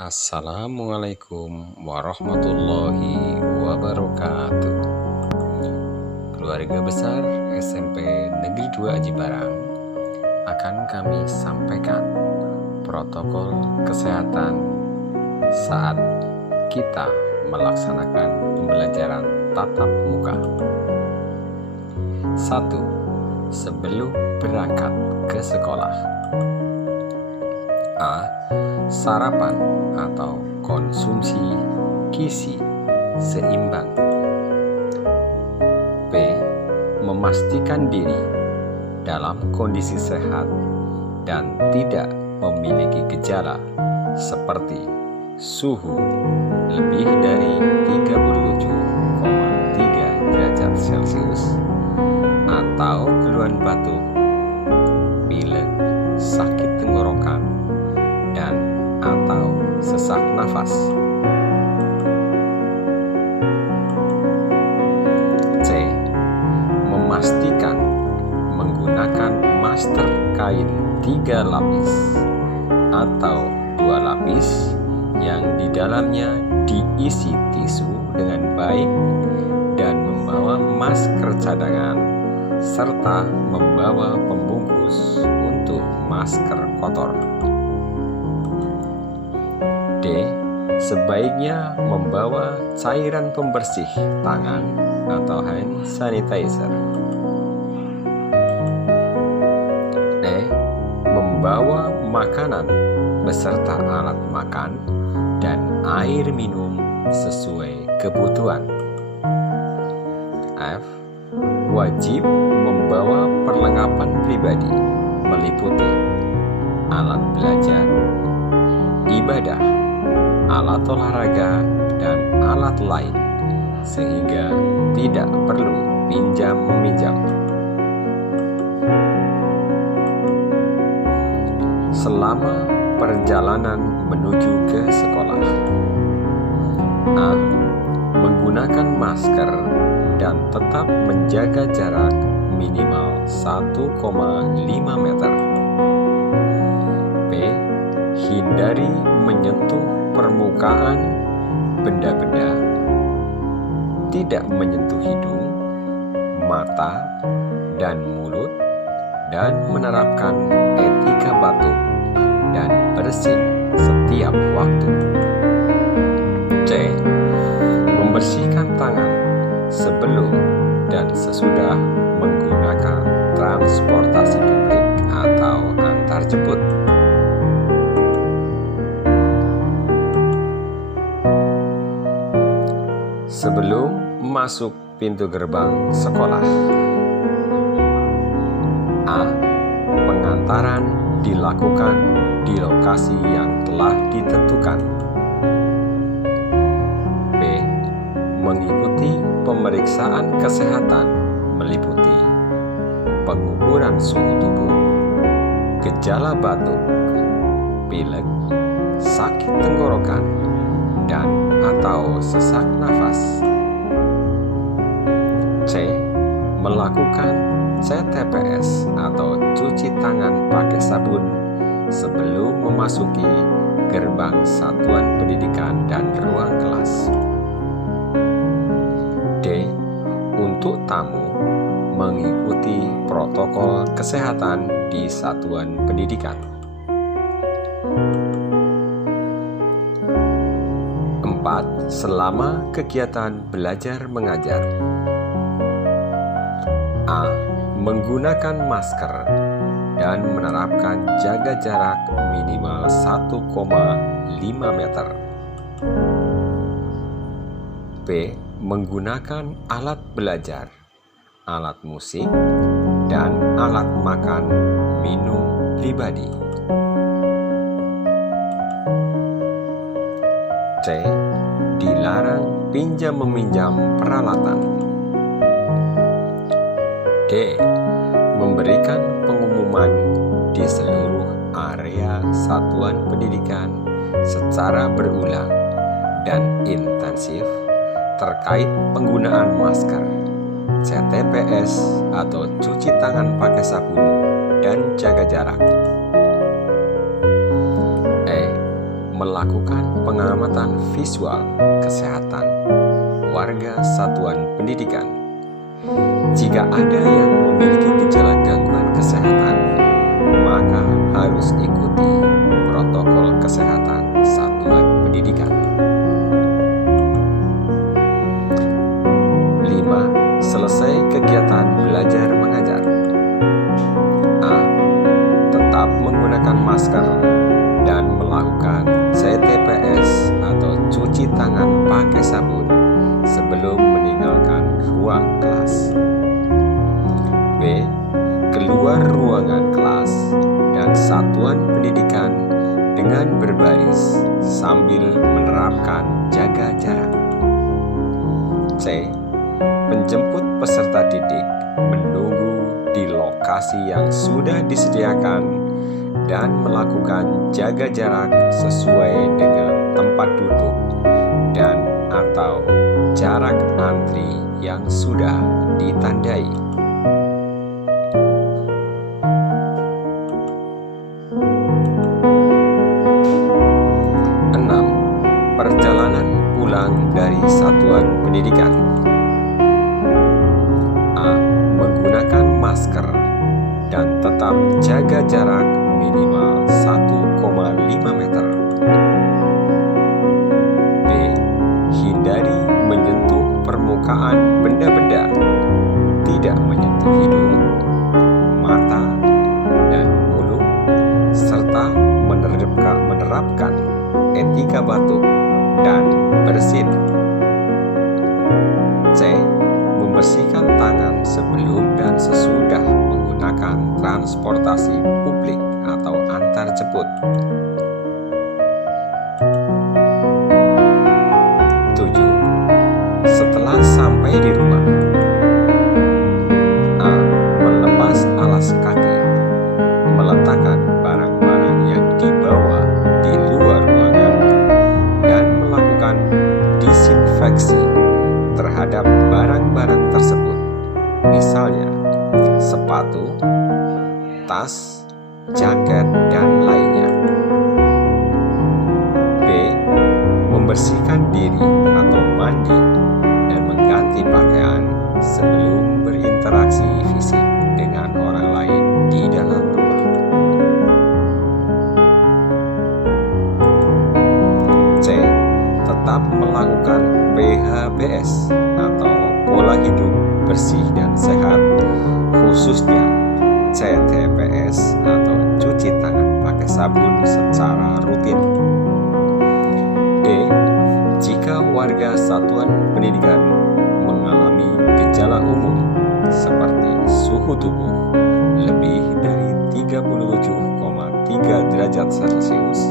Assalamualaikum warahmatullahi wabarakatuh. Keluarga besar SMP Negeri 2 Aji Barang akan kami sampaikan protokol kesehatan saat kita melaksanakan pembelajaran tatap muka. 1. Sebelum berangkat ke sekolah. A. Sarapan atau konsumsi gizi seimbang. B. Memastikan diri dalam kondisi sehat dan tidak memiliki gejala seperti suhu lebih dari 37,3 derajat Celcius atau keluhan batuk, pilek, sakit tenggorokan, dan atau sesak nafas. C. Memastikan menggunakan masker kain 3 lapis atau 2 lapis yang di dalamnya diisi tisu dengan baik dan membawa masker cadangan serta membawa pembungkus untuk masker kotor. D. Sebaiknya membawa cairan pembersih tangan atau hand sanitizer. E. Membawa makanan beserta alat makan dan air minum sesuai kebutuhan. F. Wajib membawa perlengkapan pribadi meliputi alat belajar, ibadah, alat olahraga, dan alat lain sehingga tidak perlu pinjam-meminjam. Selama perjalanan menuju ke sekolah. A. Menggunakan masker dan tetap menjaga jarak minimal 1,5 meter. B. Hindari menyentuh permukaan benda-benda, tidak menyentuh hidung, mata, dan mulut, dan menerapkan etika batuk dan bersin setiap waktu. C. Membersihkan tangan sebelum dan sesudah menggunakan transportasi publik atau antarjemput. Sebelum masuk pintu gerbang sekolah. A. Pengantaran dilakukan di lokasi yang telah ditentukan. B. Mengikuti pemeriksaan kesehatan meliputi pengukuran suhu tubuh, gejala batuk, pilek, sakit tenggorokan, dan atau sesak nafas. C. Melakukan CTPS atau cuci tangan pakai sabun sebelum memasuki gerbang satuan pendidikan dan ruang kelas. D. Untuk tamu mengikuti protokol kesehatan di satuan pendidikan. 4. Selama kegiatan belajar mengajar. A. Menggunakan masker dan menerapkan jaga jarak minimal 1,5 meter. B. Menggunakan alat belajar, alat musik, dan alat makan minum pribadi. C. Dilarang pinjam-meminjam peralatan. D. Memberikan pengumuman di seluruh area satuan pendidikan secara berulang dan intensif terkait penggunaan masker, CTPS atau cuci tangan pakai sabun, dan jaga jarak. E. melakukan pengamatan visual kesehatan warga satuan pendidikan. Jika ada yang memiliki gejala gangguan kesehatan, maka harus ikuti protokol kesehatan satuan pendidikan. 5. Selesai kegiatan belajar mengajar. A. Tetap menggunakan masker dan melakukan CTPS atau cuci tangan pakai sabun sebelum meninggalkan ruang kelas. B. Keluar ruangan kelas dan satuan pendidikan dengan berbaris sambil menerapkan jaga jarak. C. Menjemput peserta didik menunggu di lokasi yang sudah disediakan dan melakukan jaga jarak sesuai dengan tempat duduk dan atau jarak antri yang sudah ditandai. 6. Perjalanan pulang dari satuan pendidikan. A. Menggunakan masker dan tetap jaga jarak minimal 1,5 meter. B. Hindari menyentuh permukaan benda-benda, tidak menyentuh hidung, mata, dan mulut, serta menerapkan etika batuk dan bersin. C. Membersihkan tangan sebelum dan sesudah menggunakan transportasi publik atau antar jemput. 7. Setelah sampai di rumah, A. Melepas alas kaki, meletakkan barang-barang yang dibawa di luar ruangan, dan melakukan disinfeksi terhadap barang-barang tersebut, misalnya sepatu, tas, jaket, dan lainnya. B. Membersihkan diri atau mandi dan mengganti pakaian sebelum berinteraksi fisik dengan orang lain di dalam rumah. C. Tetap melakukan PHBS atau pola hidup bersih dan sehat, khususnya CTPS atau cuci tangan pakai sabun secara rutin. D. Jika warga satuan pendidikan mengalami gejala umum seperti suhu tubuh lebih dari 37,3 derajat Celcius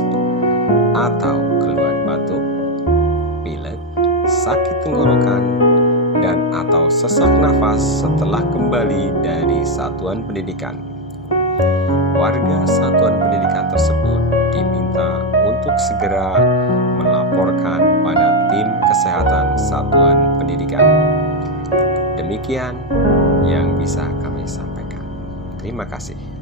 atau keluhan batuk, pilek, sakit tenggorokan, dan atau sesak nafas setelah kembali dari satuan pendidikan, warga satuan pendidikan tersebut diminta untuk segera melaporkan pada tim kesehatan satuan pendidikan. Demikian yang bisa kami sampaikan. Terima kasih.